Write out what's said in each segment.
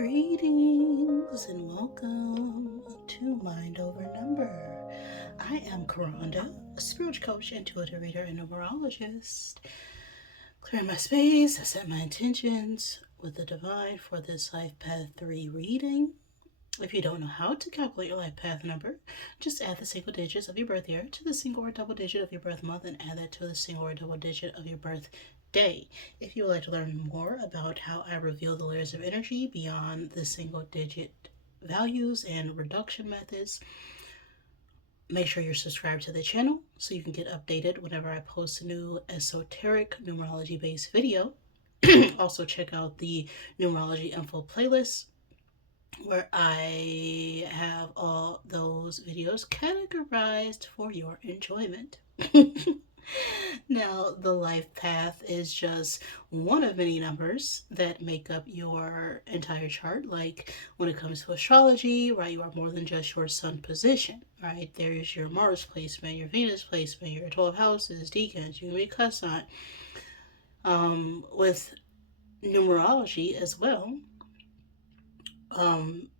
Greetings and welcome to Mind Over Number. I am Karanda, a spiritual coach, intuitive reader, and numerologist. Clear my space, I set my intentions with the divine for this Life Path 3 reading. If you don't know how to calculate your life path number, just add the single digits of your birth year to the single or double digit of your birth month and add that to the single or double digit of your birth day. If you would like to learn more about how I reveal the layers of energy beyond the single digit values and reduction methods, make sure you're subscribed to the channel so you can get updated whenever I post a new esoteric numerology based video. Also, check out the numerology info playlist where I have all those videos categorized for your enjoyment. Now, the life path is just one of many numbers that make up your entire chart. Like when it comes to astrology, right, you are more than just your sun position, right? There's your Mars placement, your Venus placement, your 12 houses, decans, you can be cuss on. With numerology as well,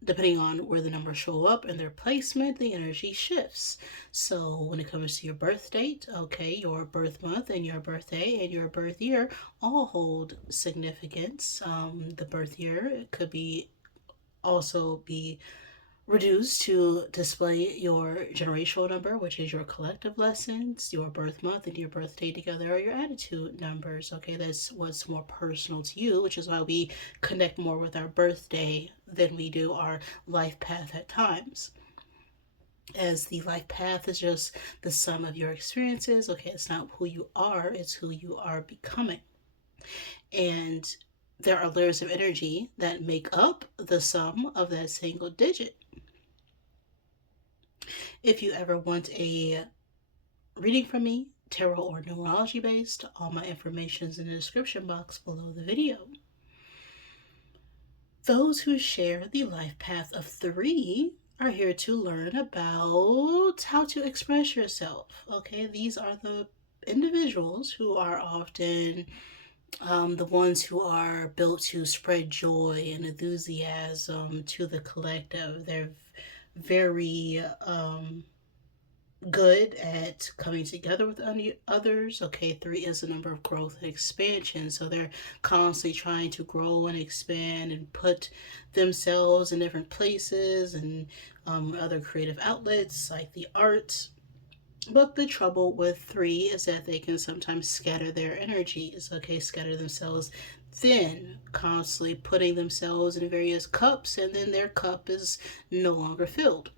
depending on where the numbers show up and their placement, the energy shifts. So when it comes to your birth date, okay, your birth month and your birthday and your birth year all hold significance. The birth year could also be reduced to display your generational number, which is your collective lessons. Your birth month and your birthday together are your attitude numbers. Okay, that's what's more personal to you, which is why we connect more with our birthday than we do our life path at times. As the life path is just the sum of your experiences. Okay, it's not who you are, it's who you are becoming. And there are layers of energy that make up the sum of that single digit. If you ever want a reading from me, tarot or numerology based, all my information is in the description box below the video. Those who share the life path of 3 are here to learn about how to express yourself. Okay, these are the individuals who are often the ones who are built to spread joy and enthusiasm to the collective. They're very good at coming together with others. Okay, 3 is the number of growth and expansion. So they're constantly trying to grow and expand and put themselves in different places and other creative outlets like the arts. But the trouble with 3 is that they can sometimes scatter their energies, okay, scatter themselves thin, constantly putting themselves in various cups, and then their cup is no longer filled.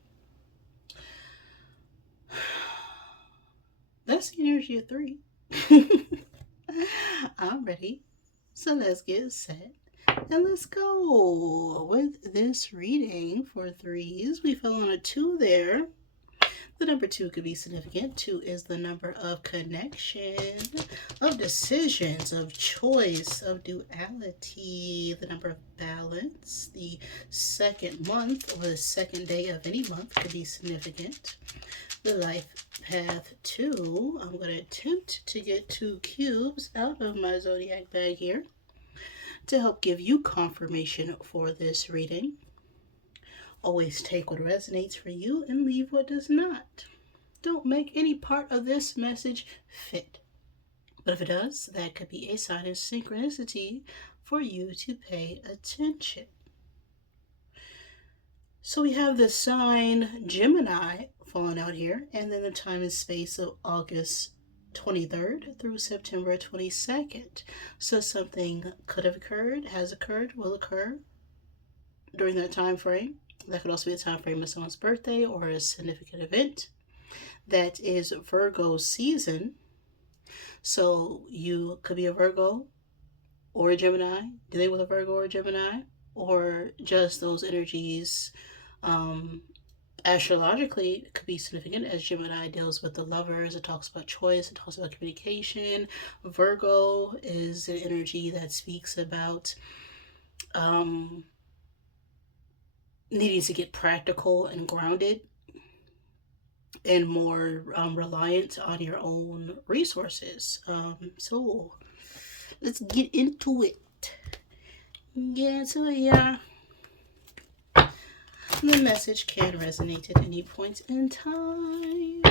That's the energy of 3. I'm ready. So let's get set and let's go with this reading for 3s. We fell on a 2 there. The number 2 could be significant. 2 is the number of connection, of decisions, of choice, of duality, the number of balance. The second month or the second day of any month could be significant. The life path 2, I'm going to attempt to get 2 cubes out of my zodiac bag here to help give you confirmation for this reading. Always take what resonates for you and leave what does not. Don't make any part of this message fit. But if it does, that could be a sign of synchronicity for you to pay attention. So we have the sign Gemini falling out here, and then the time and space of August 23rd through September 22nd. So something could have occurred, has occurred, will occur during that time frame. That could also be the time frame of someone's birthday or a significant event. That is Virgo season. So you could be a Virgo or a Gemini, dealing with a Virgo or a Gemini, or just those energies. Astrologically, it could be significant as Gemini deals with the lovers. It talks about choice, it talks about communication. Virgo is an energy that speaks about needing to get practical and grounded and more reliant on your own resources. So let's get into it. Yeah. The message can resonate at any point in time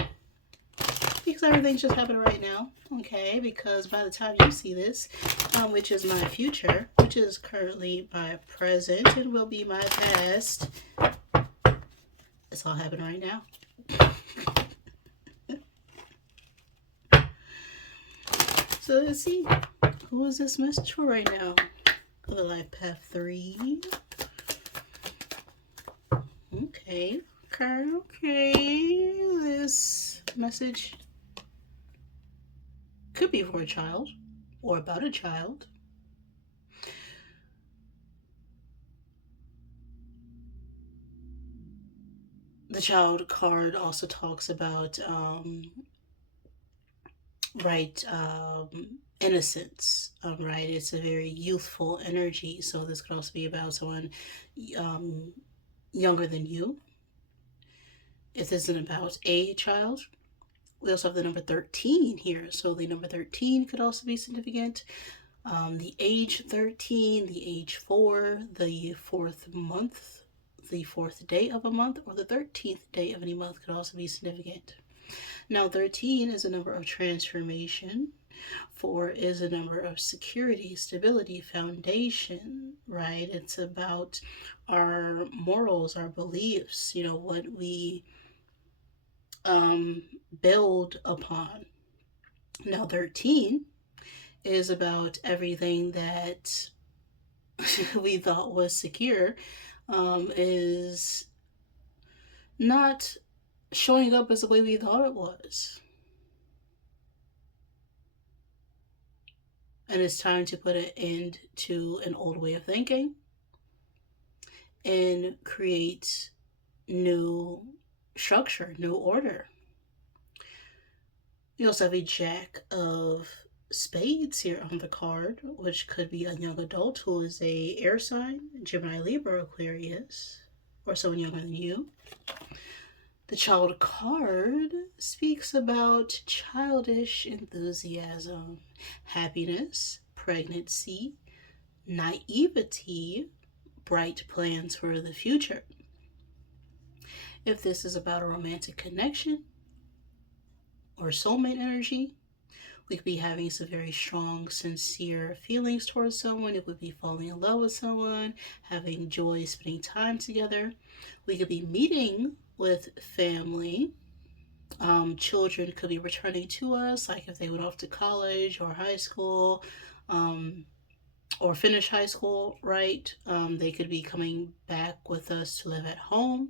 because everything's just happening right now, okay? Because by the time you see this, which is my future, which is currently my present, and will be my past, it's all happening right now. So let's see, who is this message for right now? For the life path 3. Okay. This message could be for a child or about a child. The child card also talks about innocence, right? It's a very youthful energy. So this could also be about someone younger than you. If this isn't about a child, we also have the number 13 here. So the number 13 could also be significant. The age 13, the age 4, the 4th month, the 4th day of a month, or the 13th day of any month could also be significant. Now, 13 is a number of transformation. 4 is a number of security, stability, foundation, right? It's about our morals, our beliefs, what we build upon. Now, 13 is about everything that we thought was secure is not showing up as the way we thought it was. And it's time to put an end to an old way of thinking and create new structure, new order. You also have a Jack of Spades here on the card, which could be a young adult who is a air sign, Gemini, Libra, Aquarius, or someone younger than you. The Child card speaks about childish enthusiasm, happiness, pregnancy, naivety, bright plans for the future. If this is about a romantic connection or soulmate energy, we could be having some very strong, sincere feelings towards someone. It would be falling in love with someone, having joy, spending time together. We could be meeting with family. Children could be returning to us, like if they went off to college or high school, or finish high school, right? They could be coming back with us to live at home.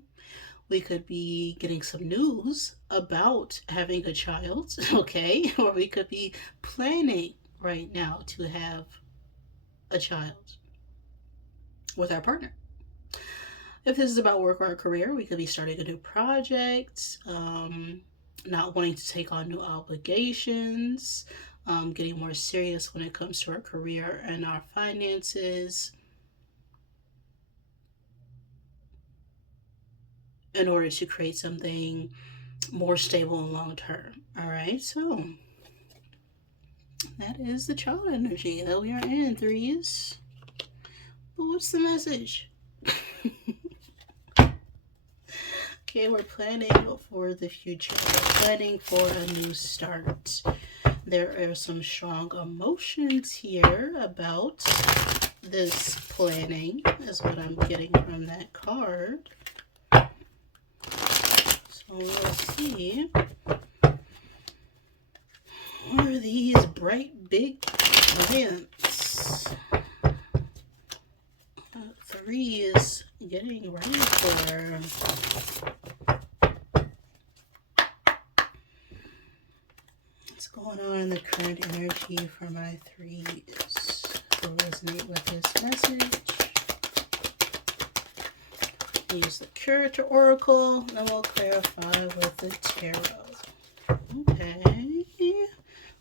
We could be getting some news about having a child, okay? Or we could be planning right now to have a child with our partner. If this is about work or a career, we could be starting a new project, not wanting to take on new obligations, getting more serious when it comes to our career and our finances, in order to create something more stable and long term. All right, so that is the child energy that we are in, threes. But what's the message? Okay, we're planning for the future. We're planning for a new start. There are some strong emotions here about this planning, is what I'm getting from that card. So we'll see. What are these bright, big events? 3 is getting ready for. What's going on in the current energy for my 3s to resonate with this message? Use the Curator Oracle, and we'll clarify with the Tarot. Okay.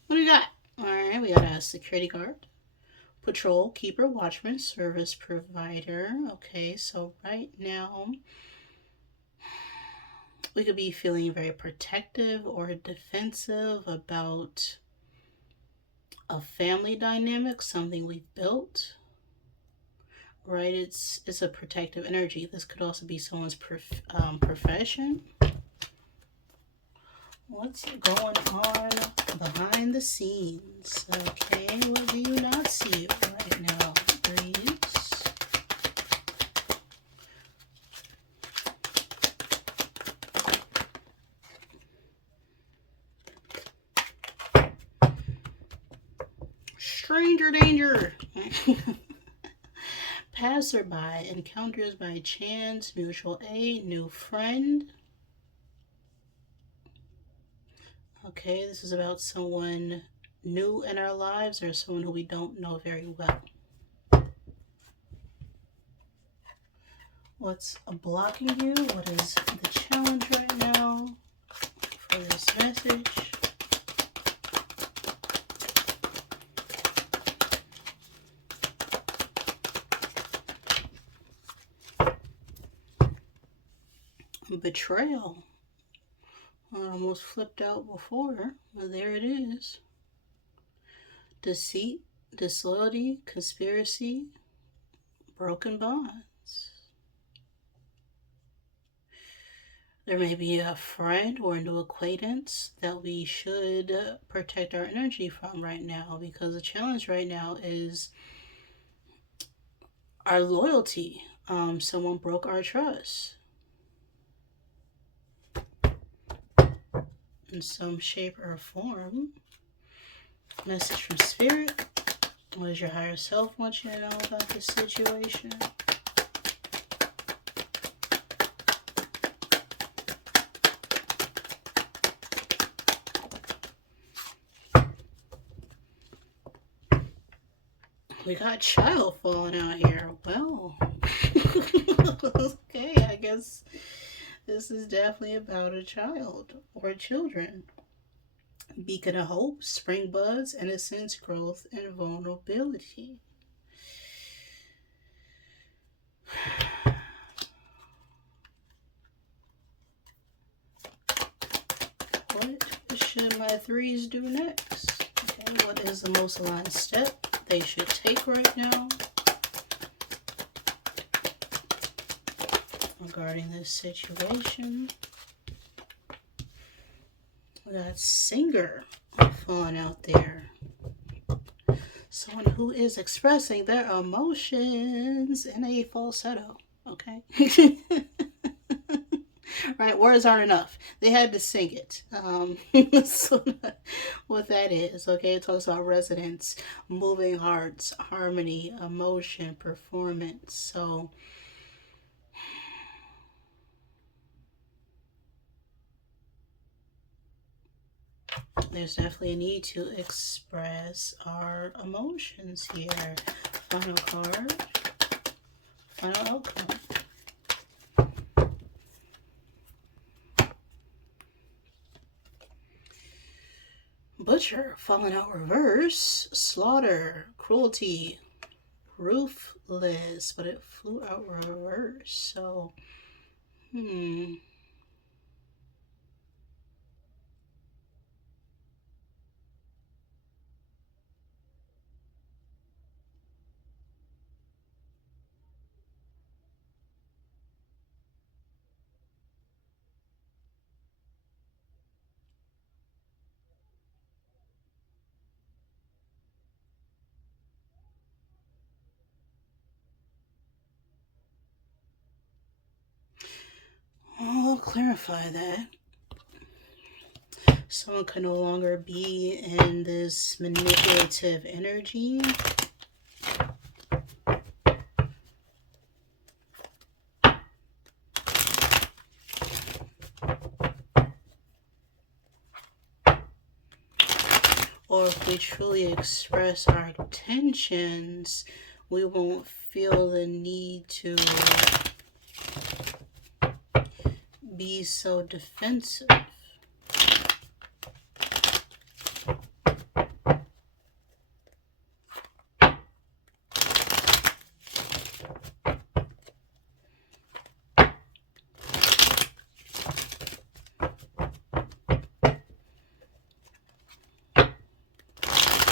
What do we got? Alright, we got a security guard, patrol, keeper, watchman, service provider. Okay, so right now we could be feeling very protective or defensive about a family dynamic, something we've built. right? It's a protective energy. This could also be someone's profession. What's going on behind the scenes? Okay, what do you not see right now, please? Stranger danger. Passerby, encounters by chance, mutual aid, new friend. Okay, this is about someone new in our lives or someone who we don't know very well. What's blocking you? What is the challenge right now for this message? Betrayal. I almost flipped out before, but there it is. Deceit, disloyalty, conspiracy, broken bonds. There may be a friend or a new acquaintance that we should protect our energy from right now, because the challenge right now is our loyalty. Someone broke our trust in some shape or form. Message from Spirit. What does your higher self want you to know about this situation? We got child falling out here. Well, okay, I guess this is definitely about a child or children. Beacon of hope, spring buds, innocence, growth, and vulnerability. What should my threes do next? Okay, what is the most aligned step they should take right now regarding this situation? We got singer falling out there. Someone who is expressing their emotions in a falsetto. Okay. Right, words aren't enough. They had to sing it. So what that is, okay, it talks about resonance, moving hearts, harmony, emotion, performance. So there's definitely a need to express our emotions here. Final card, final outcome. Butcher, falling out reverse, slaughter, cruelty, ruthless, but it flew out reverse. So, I'll clarify that. Someone can no longer be in this manipulative energy. Or if we truly express our intentions, we won't feel the need to be so defensive.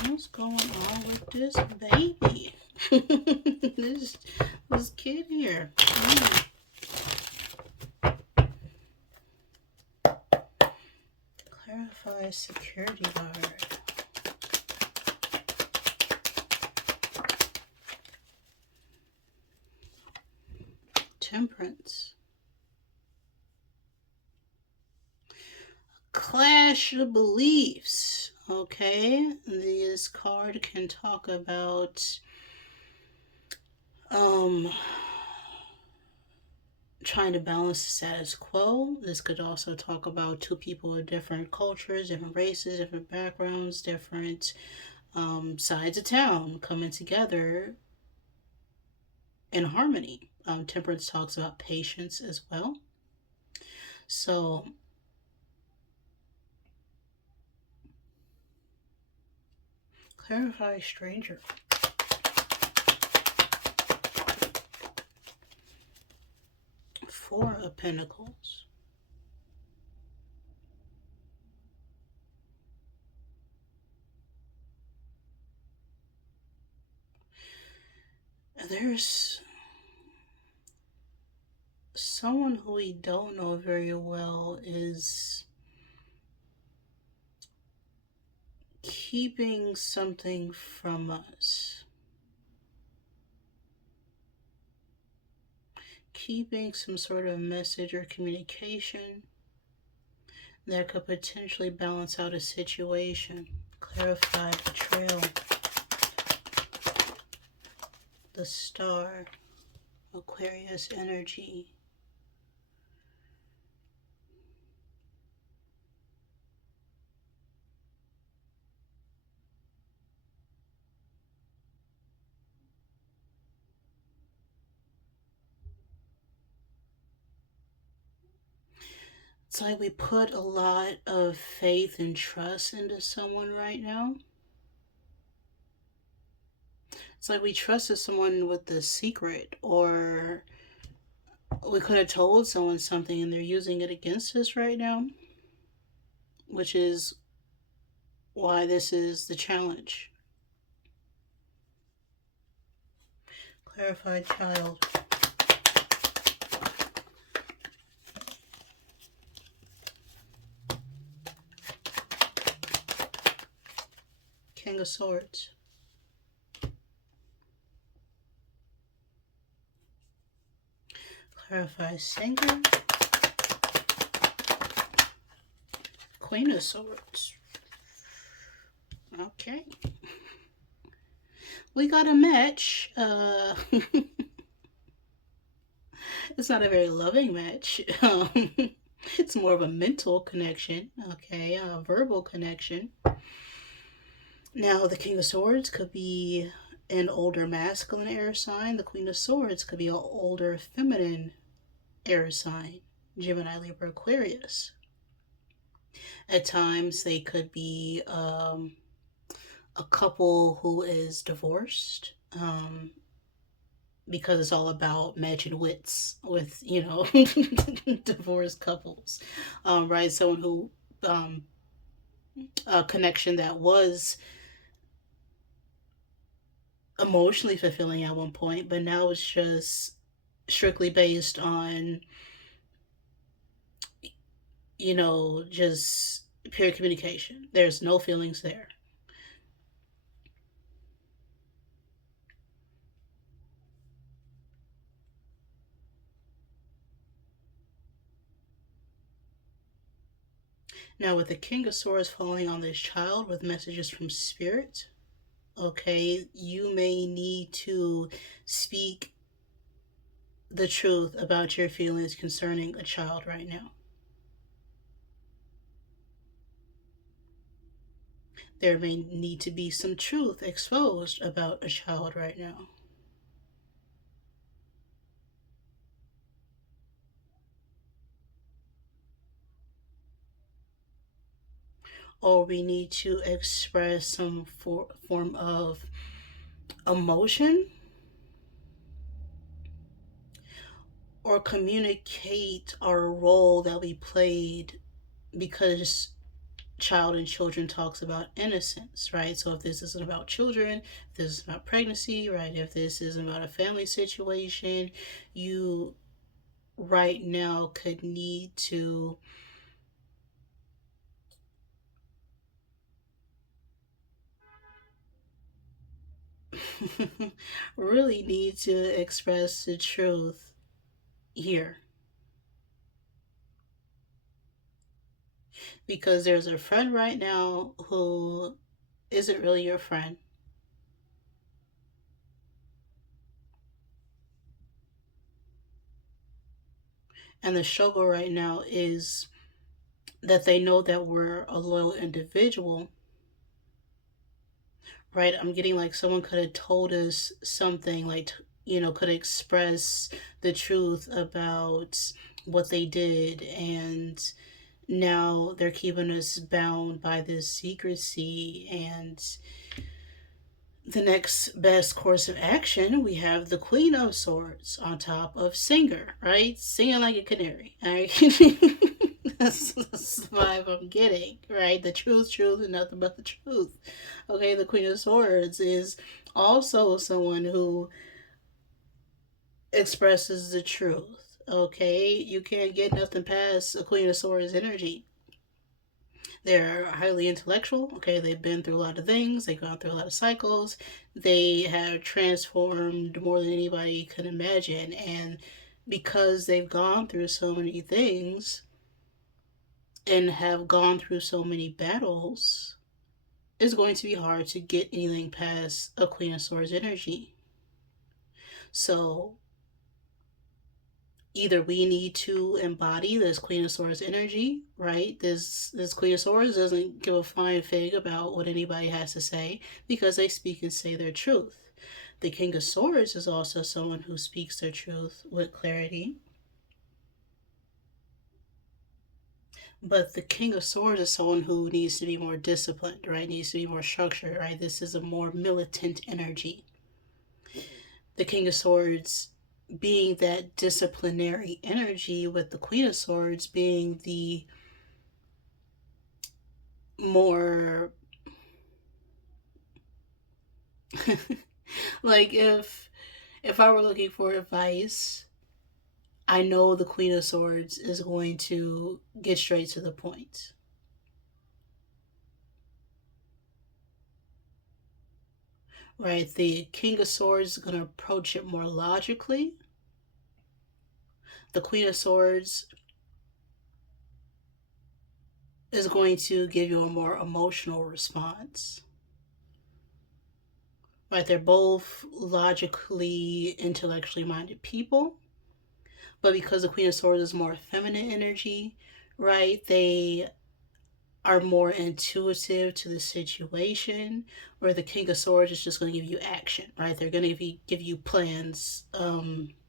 What's going on with this baby? This kid here. Mm. Clarify security guard. Temperance. Clash of beliefs. Okay, this card can talk about um trying to balance the status quo. This could also talk about two people with different cultures, different races, different backgrounds, different sides of town coming together in harmony. Temperance talks about patience as well. So, clarify stranger. Four of Pentacles. There's someone who we don't know very well is keeping something from us. Keeping some sort of message or communication that could potentially balance out a situation. Clarify betrayal. The star. Aquarius energy. It's like we put a lot of faith and trust into someone right now. It's like we trusted someone with the secret, or we could have told someone something and they're using it against us right now, which is why this is the challenge. Clarified child. King of Swords. Clarify singer. Queen of Swords. Okay. We got a match. It's not a very loving match. It's more of a mental connection, okay, a verbal connection. Now, the King of Swords could be an older masculine air sign. The Queen of Swords could be an older feminine air sign. Gemini, Libra, Aquarius. At times, they could be a couple who is divorced. Because it's all about matching wits with, divorced couples, right? Someone who, a connection that was emotionally fulfilling at one point, but now it's just strictly based on, just pure communication. There's no feelings there. Now, with the King of Swords falling on this child with messages from Spirit, okay, you may need to speak the truth about your feelings concerning a child right now. There may need to be some truth exposed about a child right now. Or we need to express some form of emotion or communicate our role that we played, because child and children talks about innocence, right? So if this isn't about children, if this is about pregnancy, right? If this isn't about a family situation, you right now could need to really need to express the truth here, because there's a friend right now who isn't really your friend, and the struggle right now is that they know that we're a loyal individual, right? I'm getting like someone could have told us something, like, could express the truth about what they did, and now they're keeping us bound by this secrecy. And the next best course of action, we have the Queen of Swords on top of Singer, right? Singing like a canary. All right? That's the vibe I'm getting, right? The truth, and nothing but the truth. Okay, the Queen of Swords is also someone who expresses the truth. Okay, you can't get nothing past a Queen of Swords energy. They're highly intellectual. Okay, they've been through a lot of things. They've gone through a lot of cycles. They have transformed more than anybody could imagine. And because they've gone through so many things and have gone through so many battles, it's going to be hard to get anything past a Queen of Swords energy. So either we need to embody this Queen of Swords energy, right? This Queen of Swords doesn't give a flying fig about what anybody has to say, because they speak and say their truth. The King of Swords is also someone who speaks their truth with clarity. But the King of Swords is someone who needs to be more disciplined, right? Needs to be more structured, right? This is a more militant energy. The King of Swords being that disciplinary energy, with the Queen of Swords being the more like, if I were looking for advice, I know the Queen of Swords is going to get straight to the point. Right? The King of Swords is going to approach it more logically. The Queen of Swords is going to give you a more emotional response. Right? They're both logically, intellectually minded people, but because the Queen of Swords is more feminine energy, right? They are more intuitive to the situation, where the King of Swords is just going to give you action, right? They're going to give you plans.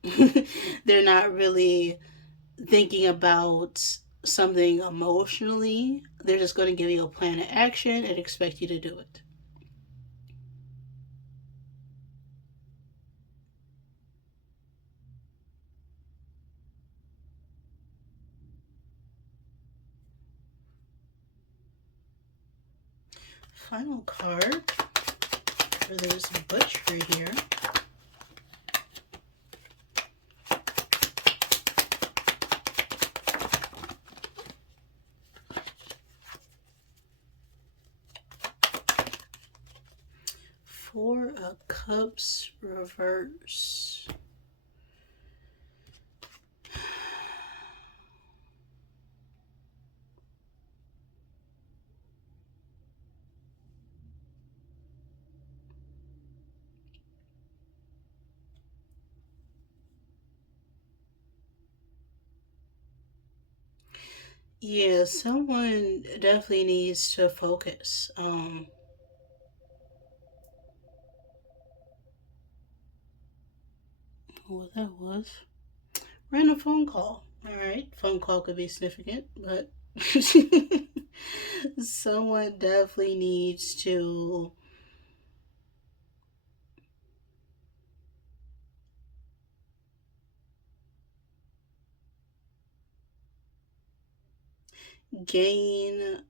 They're not really thinking about something emotionally. They're just going to give you a plan of action and expect you to do it. Final card for this butchery here. Four of Cups reverse. Yeah, someone definitely needs to focus. What that was? Random phone call. All right, phone call could be significant, but someone definitely needs to gain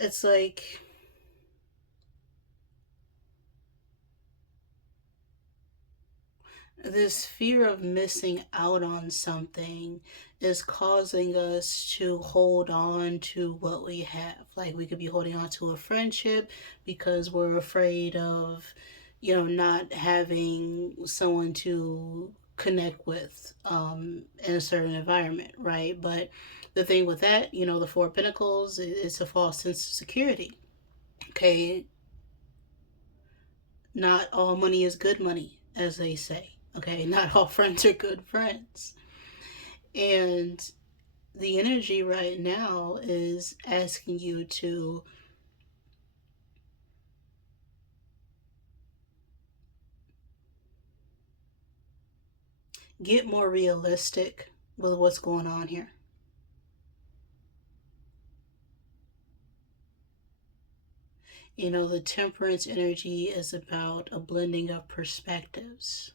it's like this fear of missing out on something is causing us to hold on to what we have. Like we could be holding on to a friendship because we're afraid of, not having someone to connect with in a certain environment, right? But the thing with that, the Four of Pentacles, it's a false sense of security. Okay, not all money is good money, as they say. Okay, not all friends are good friends. And the energy right now is asking you to get more realistic with what's going on here. The temperance energy is about a blending of perspectives.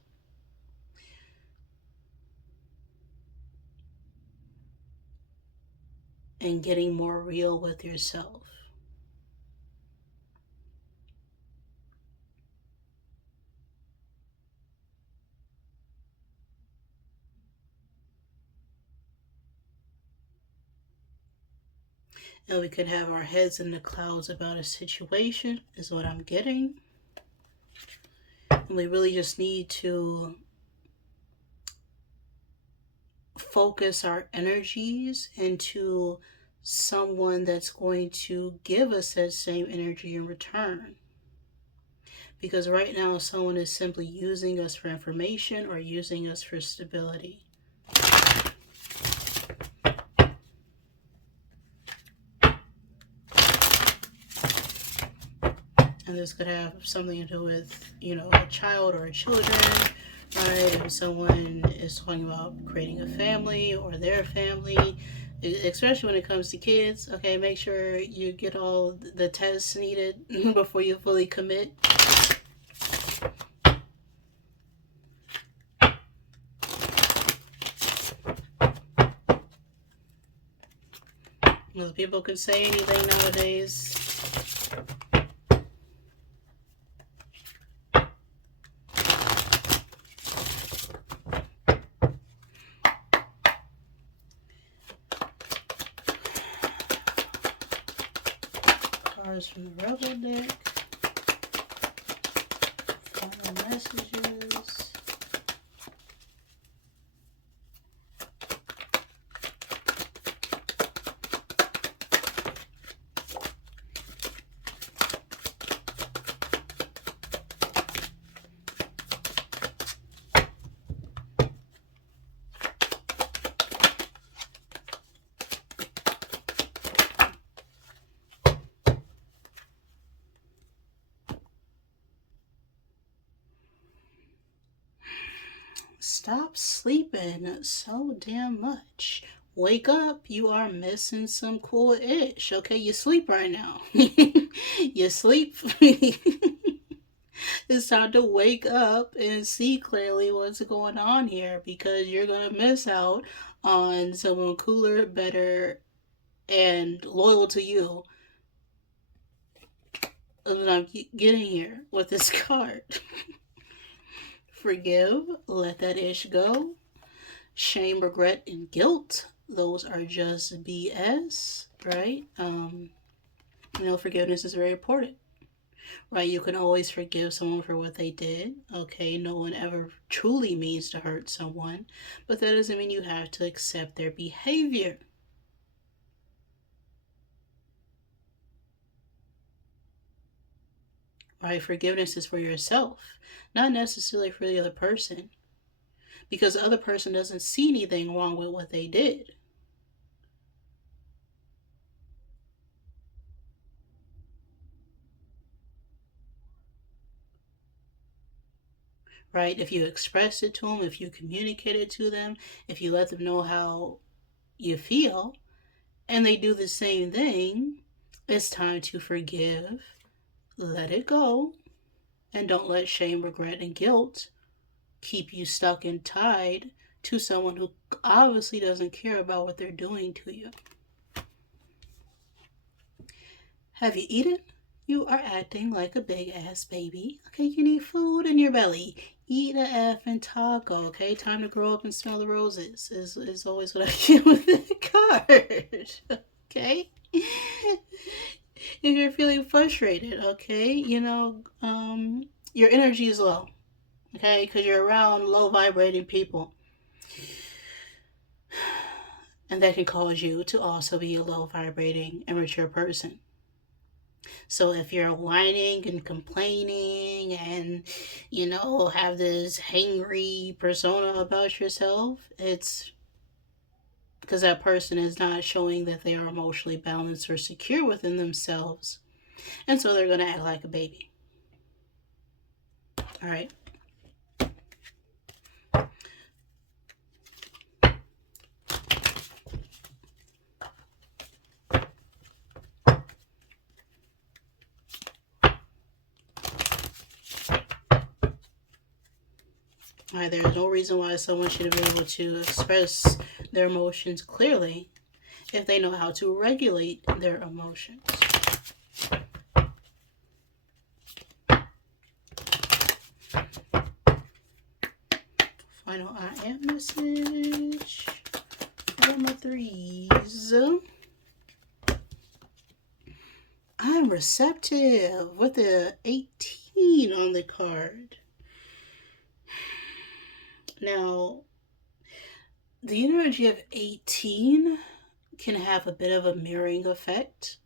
And getting more real with yourself. And we could have our heads in the clouds about a situation, is what I'm getting. And we really just need to focus our energies into someone that's going to give us that same energy in return. Because right now, someone is simply using us for information or using us for stability. And this could have something to do with, a child or children, right? And someone is talking about creating a family or their family, especially when it comes to kids. Okay, make sure you get all the tests needed before you fully commit. Because people can say anything nowadays. Cards from the Rebel deck. Final messages. Stop sleeping so damn much. Wake up. You are missing some cool ish. Okay, you sleep right now. You sleep. It's time to wake up and see clearly what's going on here, because you're going to miss out on someone cooler, better, and loyal to you. That's what I'm getting here with this card. Forgive, let that ish go. Shame, regret, and guilt, those are just BS, right? Forgiveness is very important, right? You can always forgive someone for what they did, okay? No one ever truly means to hurt someone, but that doesn't mean you have to accept their behavior. Right? Forgiveness is for yourself, not necessarily for the other person, because the other person doesn't see anything wrong with what they did. Right? If you express it to them, if you communicate it to them, if you let them know how you feel, and they do the same thing, it's time to forgive, let it go, and don't let shame, regret, and guilt keep you stuck and tied to someone who obviously doesn't care about what they're doing to you. Have you eaten? You are acting like a big ass baby. Okay, you need food in your belly. Eat a effing taco, okay? Time to grow up and smell the roses is always what I get with the card. Okay? If you're feeling frustrated, okay, your energy is low, okay, because you're around low vibrating people. And that can cause you to also be a low vibrating, immature person. So if you're whining and complaining and, have this hangry persona about yourself, it's because that person is not showing that they are emotionally balanced or secure within themselves. And so they're going to act like a baby. All right. All right, there's no reason why someone should be able to express their emotions clearly if they know how to regulate their emotions. Final I am message for my threes. I'm receptive with the 18 on the card. Now, the energy of 18 can have a bit of a mirroring effect.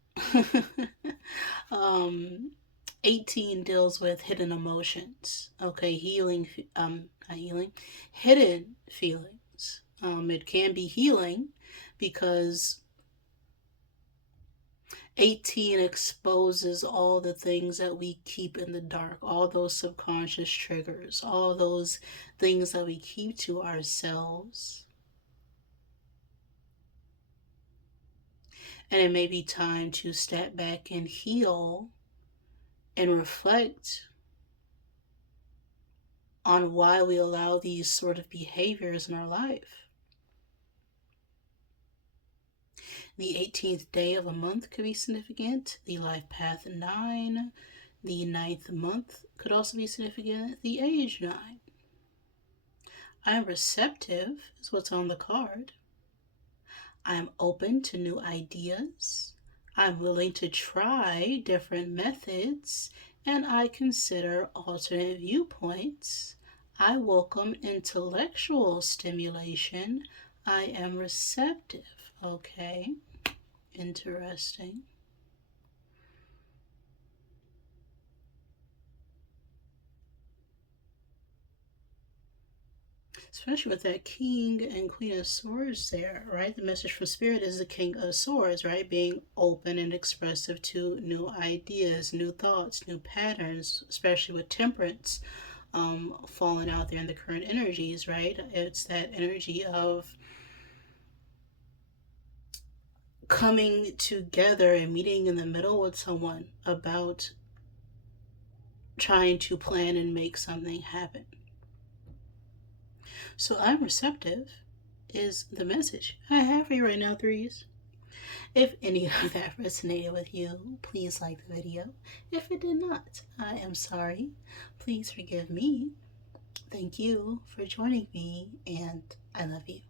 18 deals with hidden emotions. Okay, not healing, hidden feelings. It can be healing because 18 exposes all the things that we keep in the dark, all those subconscious triggers, all those things that we keep to ourselves. And it may be time to step back and heal and reflect on why we allow these sort of behaviors in our life. The 18th day of a month could be significant. The life path 9. The 9th month could also be significant. The age 9. I'm receptive is what's on the card. I'm open to new ideas. I'm willing to try different methods, and I consider alternate viewpoints. I welcome intellectual stimulation. I am receptive. Okay, interesting. Especially with that King and Queen of Swords there, right? The message from Spirit is the King of Swords, right? Being open and expressive to new ideas, new thoughts, new patterns, especially with Temperance falling out there in the current energies, right? It's that energy of coming together and meeting in the middle with someone about trying to plan and make something happen. So I'm receptive is the message I have for you right now, threes. If any of that resonated with you, please like the video. If it did not, I am sorry. Please forgive me. Thank you for joining me, and I love you.